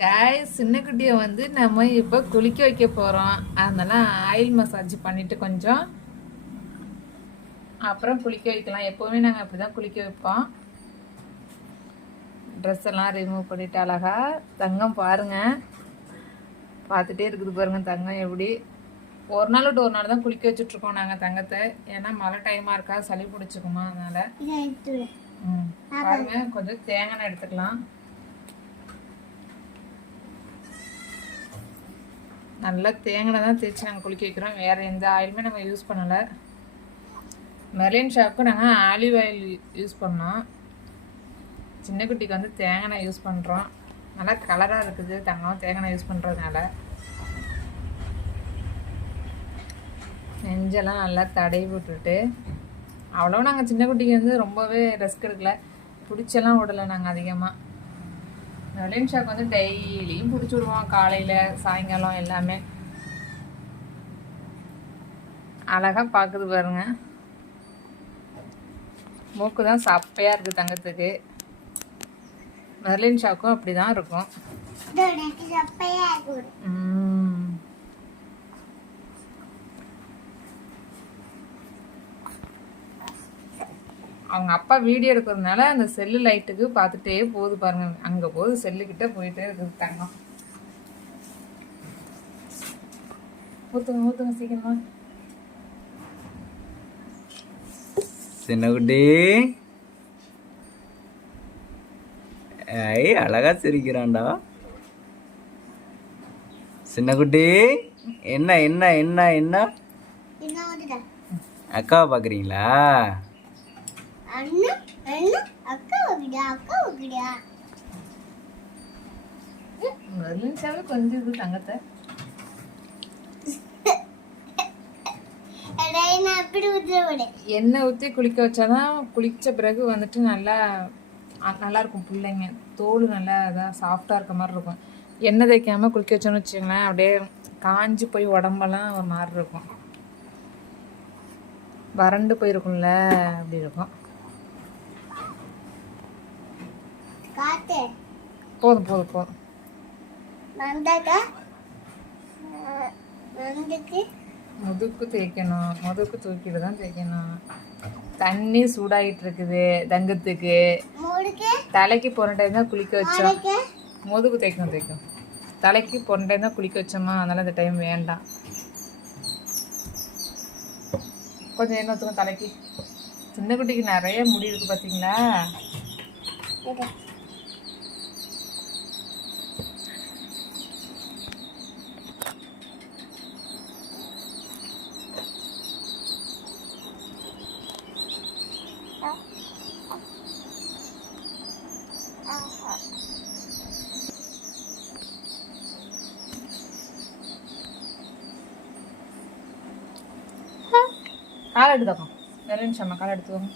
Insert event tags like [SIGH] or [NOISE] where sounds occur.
காய் சின்ன குட்டியை வந்து நம்ம இப்போ குளிக்க வைக்க போகிறோம் அதனால ஆயில் மசாஜ் பண்ணிட்டு கொஞ்சம் அப்புறம் குளிக்க வைக்கலாம். எப்போவுமே நாங்கள் அப்படி தான் குளிக்க வைப்போம். ட்ரெஸ் எல்லாம் ரிமூவ் பண்ணிட்டு அழகா தங்கம் பாருங்க. பார்த்துட்டே இருக்குது பாருங்க தங்கம் எப்படி. ஒரு நாள் விட்டு ஒரு நாள் தான் குளிக்க வச்சுட்ருக்கோம் நாங்கள் தங்கத்தை. ஏன்னா மழை டைமாக இருக்கா? சளி பிடிச்சிக்குமா அதனால. ம் பாருங்க கொஞ்சம் தேங்காய் எண்ணெய் எடுத்துக்கலாம். நல்லா தேங்காய் தான் தேய்ச்சி நாங்கள் குளிக்க வைக்கிறோம். வேறு எந்த ஆயிலுமே நாங்கள் யூஸ் பண்ணலை. மெர்லின் ஷாப்புக்கு நாங்கள் ஆலிவ் ஆயில் யூஸ் பண்ணோம். சின்ன குட்டிக்கு வந்து தேங்காய் யூஸ் பண்ணுறோம் நல்லா கலராக இருக்குது. தங்கம் தேங்காய் யூஸ் பண்ணுறதுனால நெஞ்செல்லாம் நல்லா தடவி விட்டுட்டு அவ்வளோ நாங்கள் சின்ன குட்டிக்கு வந்து ரொம்பவே ரெஸ்க் எடுக்கல. பிடிச்செல்லாம் விடலை நாங்கள் அதிகமாக நளின் ஷாக் வந்து டெய்லியும் பிடிச்சி விடுவோம் காலையில் சாயங்காலம் எல்லாமே. அழகாக பார்க்குது பாருங்க. மூக்கு தான் சப்பையாக இருக்குது தங்கத்துக்கு. மெர்லின் ஷாக்கும் அப்படி தான் இருக்கும் அவங்க அப்பா வீடியோ எடுக்கிறதுனால அந்த செல்லு லைட்டுக்கு பார்த்துட்டே போகுது பாருங்க. அங்கே போகுது செல்லுக்கிட்ட போயிட்டே இருக்குது தங்கம். ஊற்றுங்க ஊற்றுங்க சீக்கிரமா. சின்னகுட்டி. ஐ அழகா சிரிக்கிறான்டா. சின்னகுட்டி என்ன என்ன என்ன என்ன? அக்காவை பார்க்குறீங்களா? மெர்லின் ஷாவே கொஞ்சம் இது தங்கத்தை. [LAUGHS] எண்ணெய் ஊற்றி குளிக்க வச்சாதான் குளிச்ச பிறகு வந்துட்டு நல்லா நல்லா இருக்கும் பிள்ளைங்க. தோல் நல்லா இதாக சாஃப்டாக இருக்க மாதிரி இருக்கும். எண்ணெய் தேய்க்காம குளிக்க வச்சோன்னு வச்சுக்கோங்களேன் அப்படியே காஞ்சி போய் உடம்பெல்லாம் ஒரு மாதிரி இருக்கும். வறண்டு போயிருக்கும்ல அப்படி இருக்கும். போதும் போதும் போதும். முதுக்கு தேய்க்கணும். முதுக்கு தூக்கிட்டு தான் தேய்க்கணும். தண்ணி சூடாகிட்டு இருக்குது தங்கத்துக்கு தலைக்கு போன டைம் தான் குளிக்க வச்சோம். முதுகு தேய்க்கணும் தேய்க்கும் தலைக்கு போன டைம் தான் குளிக்க வச்சோமா? அதனால இந்த டைம் வேண்டாம். கொஞ்சம் ஊற்றுங்க தலைக்கு. சின்ன குட்டிக்கு நிறைய முடி இருக்கு பார்த்தீங்களா కాలెడుదామా? రెండు నిమిషమ్మా కాలెడుతుందా